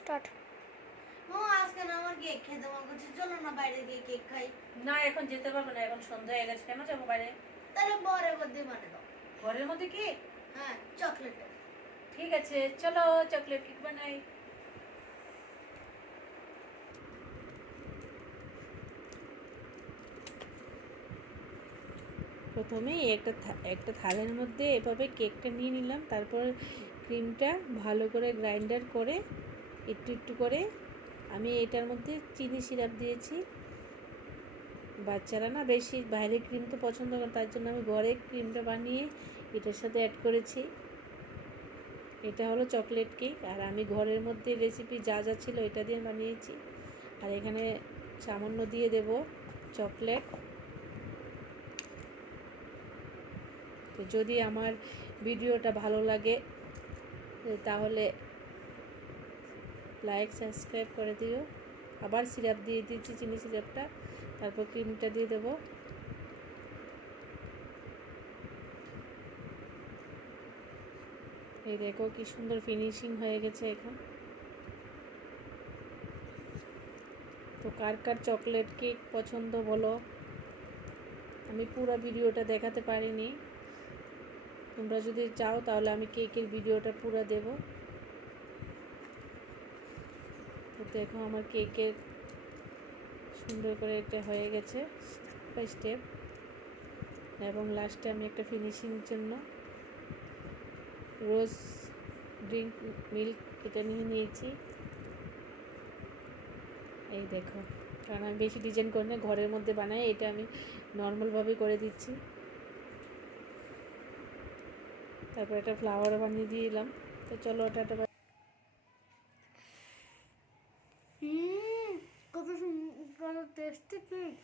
Start. ও আজকে না আমার কেক খেতে মন করছে, চলো না বাইরে গিয়ে কেক খাই। না এখন যেতে পারবো না, এখন সন্ধ্যা হয়ে গেছে, কেন যাবো বাইরে? তাহলে বরের মধ্যে বানিয়ে দাও। ঘরের মধ্যে কেক? হ্যাঁ, চকলেটের। ঠিক আছে, চলো চকলেট কেক বানাই। প্রথমে একটা থালের মধ্যে এভাবে কেকটা নিয়ে নিলাম, তারপর ক্রিমটা ভালো করে গ্রাইন্ডার করে একটু একটু করে আমি এটার মধ্যে চিনি সিরাপ দিয়েছি। বাচ্চারা না বেশি বাইরের ক্রিম তো পছন্দ করে, তার জন্য আমি ঘরে ক্রিমটা বানিয়ে এটার সাথে অ্যাড করেছি। এটা হলো চকলেট কেক, আর আমি ঘরের মধ্যে রেসিপি যা যা ছিল এটা দিয়ে বানিয়েছি। আর এখানে সামান্য দিয়ে দেব চকলেট। তো যদি আমার ভিডিওটা ভালো লাগে তাহলে লাইক সাবস্ক্রাইব করে দিও। আবার সিরাপ দিয়ে দিচ্ছি, চিনি সিরাপটা, তারপর ক্রিমটা দিয়ে দেবো। এই দেখো কি সুন্দর ফিনিশিং হয়ে গেছে এখন। তো কার কার চকলেট কেক পছন্দ বলো, আমি পুরো ভিডিওটা দেখাতে পারিনি, তোমরা যদি চাও তাহলে আমি কেকের ভিডিওটা পুরো দেব। তো দেখো আমার কেকের সুন্দর করে এটা হয়ে গেছে স্টেপ বাই স্টেপ, এবং লাস্টে আমি একটা ফিনিশিং জন্য রোজ ড্রিঙ্ক মিল্ক এটা নিয়ে নিয়েছি। এই দেখো, কারণ আমি বেশি ডিজাইন করি না, ঘরের মধ্যে বানাই, এটা আমি নর্মালভাবে করে দিচ্ছি। তারপর একটা ফ্লাওয়ার বানিয়ে দিয়ে দিলাম। তো চলো ওটা কত সুন্দর, কত টেস্টি কেক।